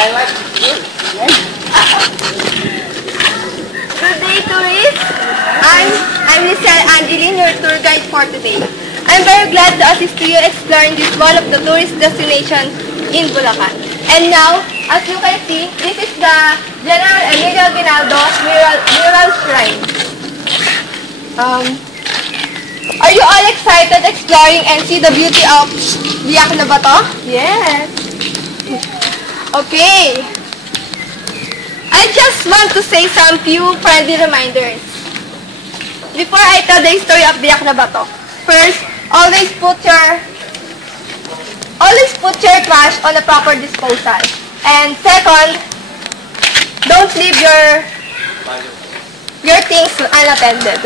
I like it. Good day, tourists. I'm Lisel Angeline, your tour guide for today. I'm very glad to assist you exploring this one of the tourist destinations in Bulacan. And now, as you can see, this is the General Emilio Aguinaldo Mural Shrine. Are you all excited exploring and see the beauty of Biak na bato? Yes. Okay. I just want to say some few friendly reminders. Before I tell the history of Biak na bato, first, always put your trash on a proper disposal. And second, don't leave your things unattended.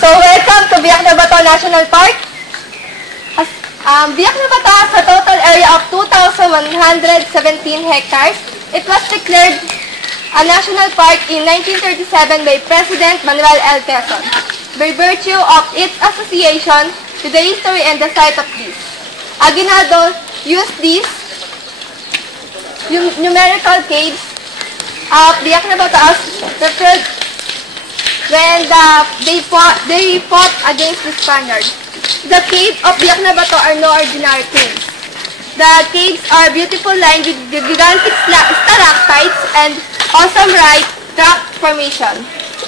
So welcome to Biak na Bato National Park. Biak na Bato has a total area of 2,117 hectares. It was declared a national park in 1937 by President Manuel L. Quezon, by virtue of its association with the history and the site of this. Aguinaldo used these numerical caves of Biak na Bato as referred when they fought against the Spaniards. The caves of Biak na Bato are no ordinary caves. The caves are beautiful lined with gigantic stalactites and awesome rock formation.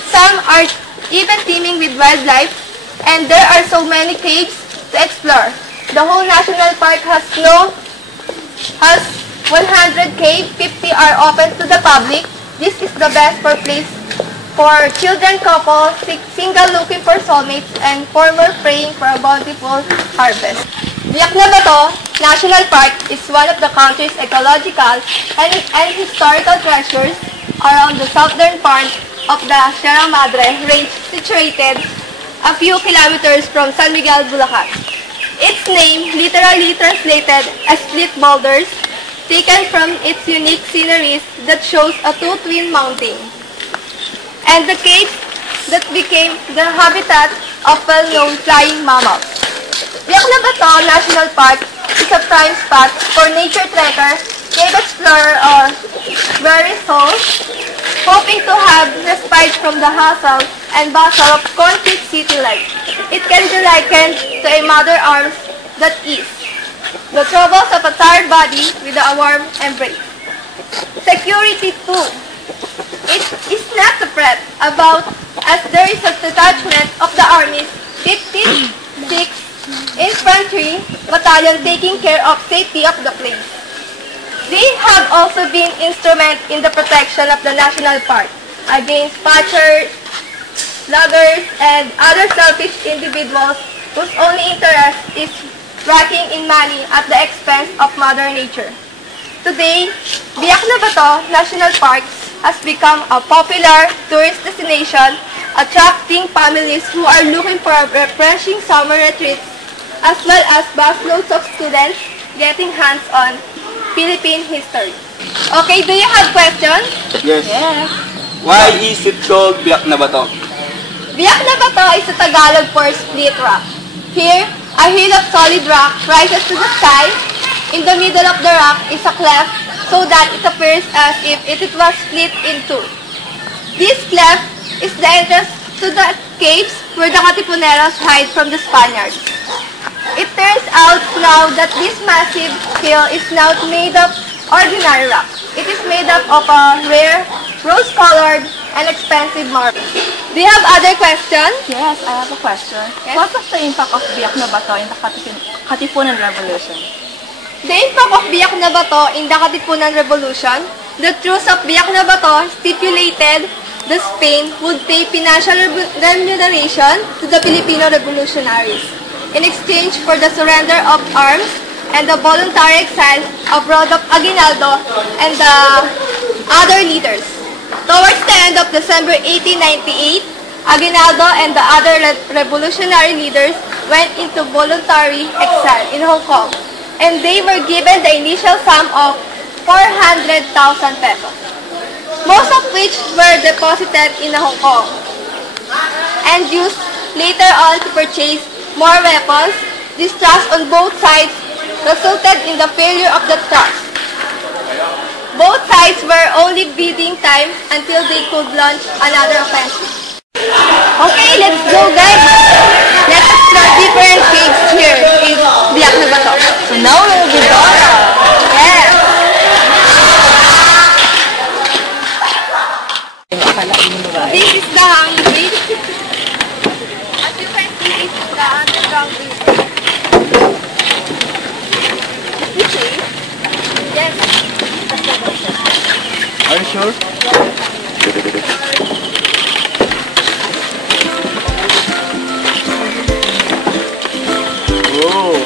Some are even teeming with wildlife, and there are so many caves to explore. The whole national park has 100 caves, 50 are open to the public. This is the best place for children, couples, single looking for soulmates, and farmer praying for a bountiful harvest. Biak na Bato National Park is one of the country's ecological and historical treasures around the southern part of the Sierra Madre Range, situated a few kilometers from San Miguel, Bulacan. Its name literally translated as split boulders, taken from its unique sceneries that shows a two twin mountain, and the caves that became the habitat of well-known flying mammals. Biak na Bato National Park is a prime spot for nature trekker, cave explorer, or very souls hoping to have respite from the hustle and bustle of concrete city life. It can be likened to a mother arms that ease the troubles of a tired body with a warm embrace. Security too. It is not to fret about, as there is a detachment of the Army's 56th Infantry Battalion taking care of safety of the place. They have also been instrumental in the protection of the national park against poachers, loggers, and other selfish individuals whose only interest is racking in money at the expense of Mother Nature. Today, Biak na Bato National Park has become a popular tourist destination, attracting families who are looking for a refreshing summer retreat, as well as busloads of students getting hands-on Philippine history. Okay, do you have questions? Yes. Yes. Why is it called Biak na Bato? Biak na Bato is a Tagalog for split rock. Here, a hill of solid rock rises to the sky. In the middle of the rock is a cleft so that it appears as if it was split in two. This cleft is the entrance to the caves where the Katipuneros hide from the Spaniards. It turns out now that this massive hill is not made of ordinary rock. It is made up of a rare, rose-colored, and expensive marble. Do you have other questions? Yes, I have a question. Yes? What was the impact of Biak na Bato in the Katipunan Revolution? The impact of Biak na Bato in the Katipunan Revolution, the truce of Biak na Bato stipulated that Spain would pay financial remuneration to the Filipino revolutionaries in exchange for the surrender of arms and the voluntary exile of Rodolfo Aguinaldo and the other leaders. Towards the end of December 1898, Aguinaldo and the other revolutionary leaders went into voluntary exile in Hong Kong, and they were given the initial sum of 400,000 pesos, most of which were deposited in Hong Kong and used later on to purchase more weapons. This trust on both sides resulted in the failure of the trust. Both sides redeem time until they could launch another offensive. Okay, let's go guys! Let's explore different caves here in Biak na Bato. So now we will be done. Yes! This is the hanging cave. As you can see, this is the underground cave. Is this safe? Yes. Are you sure? Oh.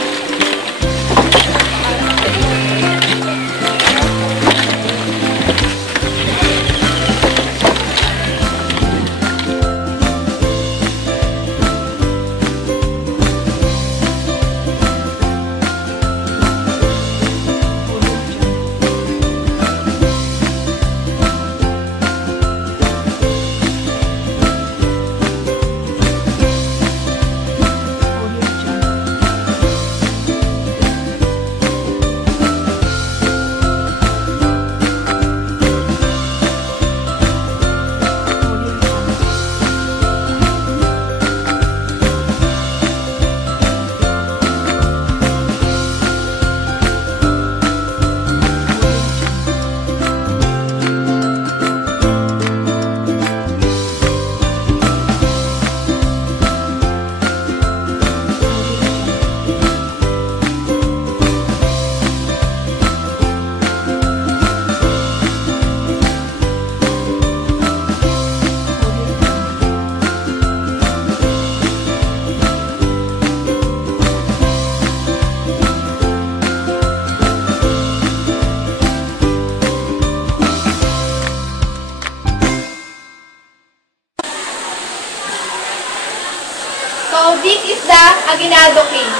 So this is the Aguinaldo Cave.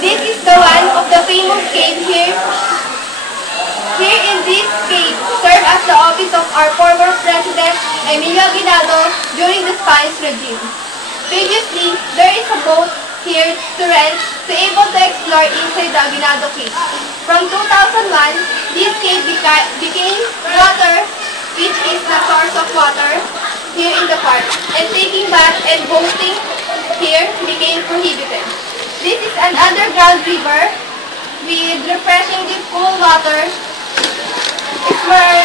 This is the one of the famous cave here. Here in this cave served as the office of our former president Emilio Aguinaldo during the Spanish regime. Previously, there is a boat here to rent to able to explore inside the Aguinaldo Cave. From 2001, this cave became water, which is the source of water here in the park, and taking bath and boating here became prohibited. This is an underground river with refreshing deep cool water. It's where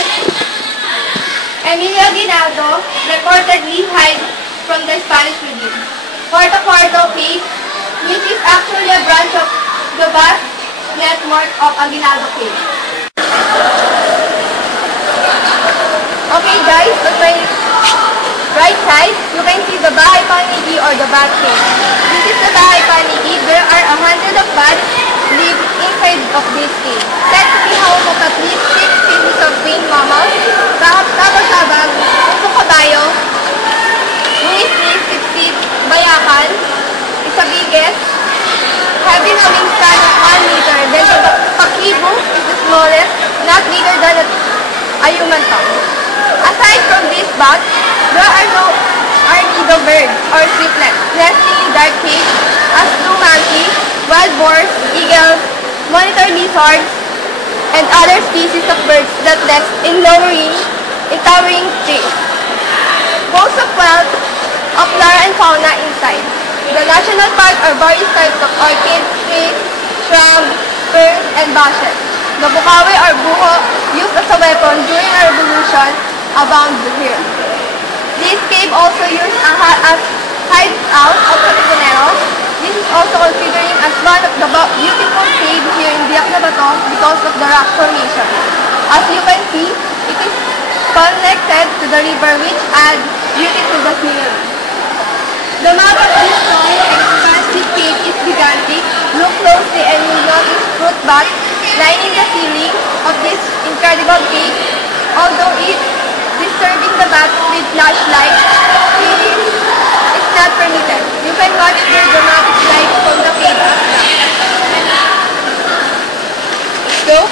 Emilio Aguinaldo reportedly hid from the Spanish regime. Cuarto Cave, which is actually a branch of the vast network of Aguinaldo Cave. Okay guys, on my right side, you can see the Bahay Panigi or the Bat Cave. This is the Bahay Panigi. There are 100 of bats live inside of this cave. Said to be home of at least 6 species of winged mammals, tabag-tabag, puso kabayo, luis-luis, sipsip, bayakan, is the biggest, having a wingspan of 1 meter. Then the pakibo is the smallest, not bigger than a human tongue. Aside from these bats, there are no arnido birds or triplets nesting in dark caves as blue monkey, wild boars, eagles, monitor lizards, and other species of birds that nest in towering trees. Boasts of wealth of flora and fauna inside. The national park are various types of orchids, trees, shrubs, ferns, and bushes. The bukawi or buho used as a weapon during a revolution abound here. This cave also used as hideout of Filipineros. This is also considering as one of the beautiful caves here in Biak na Bato because of the rock formation. As you can see, it is connected to the river which adds beauty to the scenery. The map of this long and expansive cave is gigantic. Look closely and you will notice fruit bats lining the ceiling of this incredible cave. Although it disturbing the bats with flashlights, it's not permitted. You can watch their dramatic light from the cave as well. Go!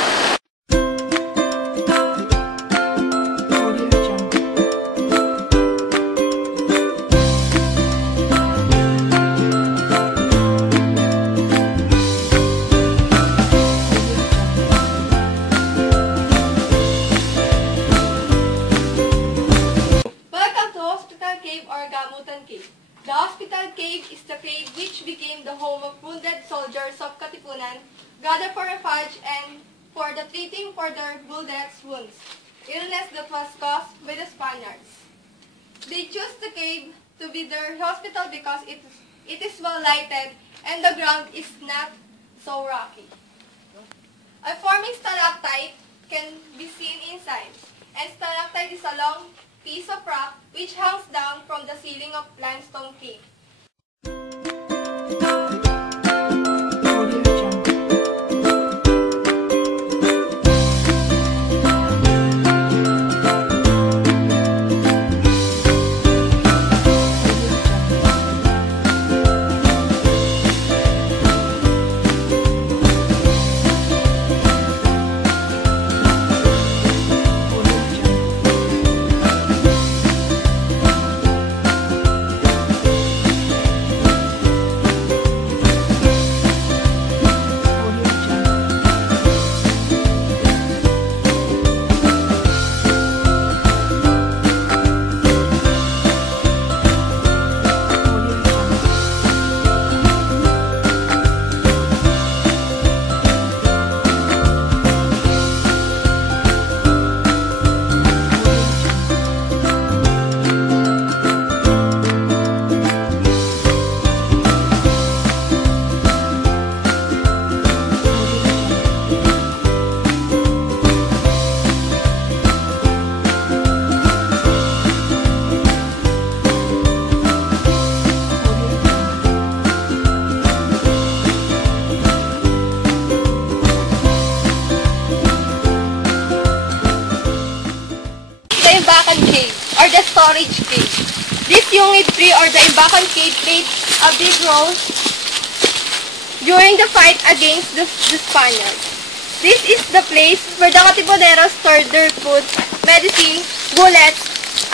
other for refuge and for the treating for their bullets wounds, illness that was caused by the Spaniards. They chose the cave to be their hospital because it is well lighted and the ground is not so rocky. A forming stalactite can be seen inside, and stalactite is a long piece of rock which hangs down from the ceiling of limestone cave. Cave or the storage cave. This unit 3 or the Imbakan cave played a big role during the fight against the Spaniards. This is the place where the Katipuneros stored their food, medicine, bullets,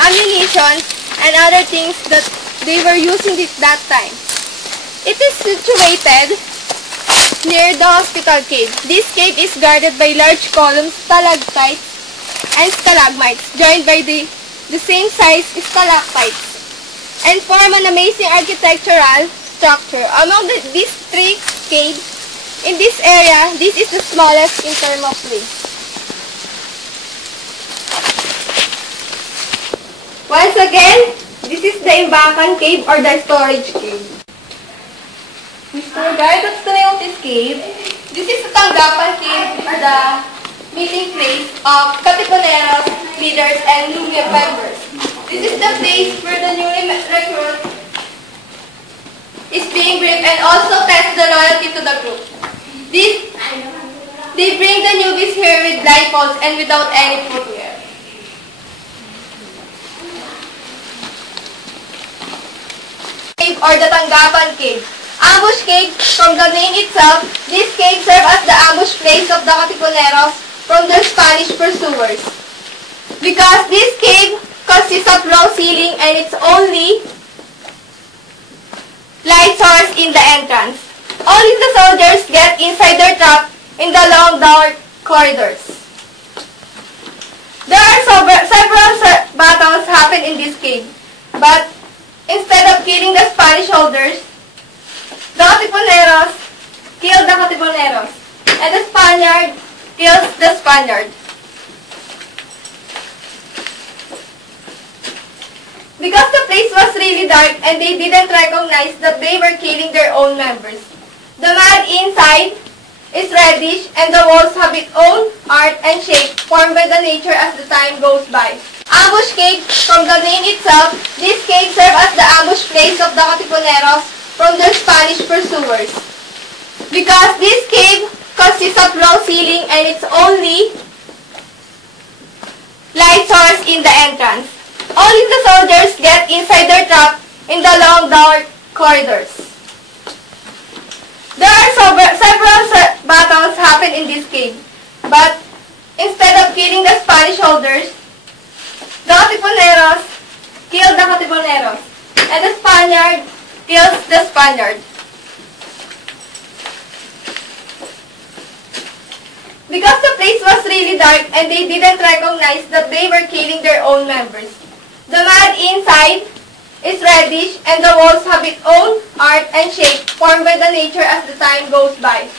ammunition, and other things that they were using at that time. It is situated near the hospital cave. This cave is guarded by large columns, stalactites, and stalagmites, joined by the same size stalactites, and form an amazing architectural structure. Among these 3 caves in this area, this is the smallest in terms of place. Once again, this is the Imbakan cave or the storage cave. Mr. Guide, what's the name of this cave? This is the Tanggapan cave or the meeting place of Katipuneros, leaders, and new members. This is the place where the newly recruit is being briefed and also test the loyalty to the group. They bring the newbies here with blindfolds and without any footwear. Cave or the Tanggapan cave. Ambush cave, from the name itself, this cave serves as the ambush place of the Katipuneros from their Spanish pursuers. Because this cave consists of low ceiling and its only light source in the entrance. Only the soldiers get inside their trap in the long dark corridors. There are several battles happen in this cave, but instead of killing the Spanish soldiers, the Katipuneros kill the Katipuneros, and the Spaniard kills the Spaniard. Because the place was really dark and they didn't recognize that they were killing their own members. The mud inside is reddish and the walls have its own art and shape formed by the nature as the time goes by. Ambush cave, from the name itself, this cave serves as the ambush place of the Katipuneros from their Spanish pursuers. Because this cave consists of low ceiling and its only light source in the entrance. Only the soldiers get inside their trap in the long dark corridors. There are several battles happen in this cave, but instead of killing the Spanish soldiers, the Katipuneros kill the Katipuneros, and the Spaniard kills the Spaniard. Because the place was really dark and they didn't recognize that they were killing their own members. The mud inside is reddish and the walls have its own art and shape formed by the nature as the time goes by.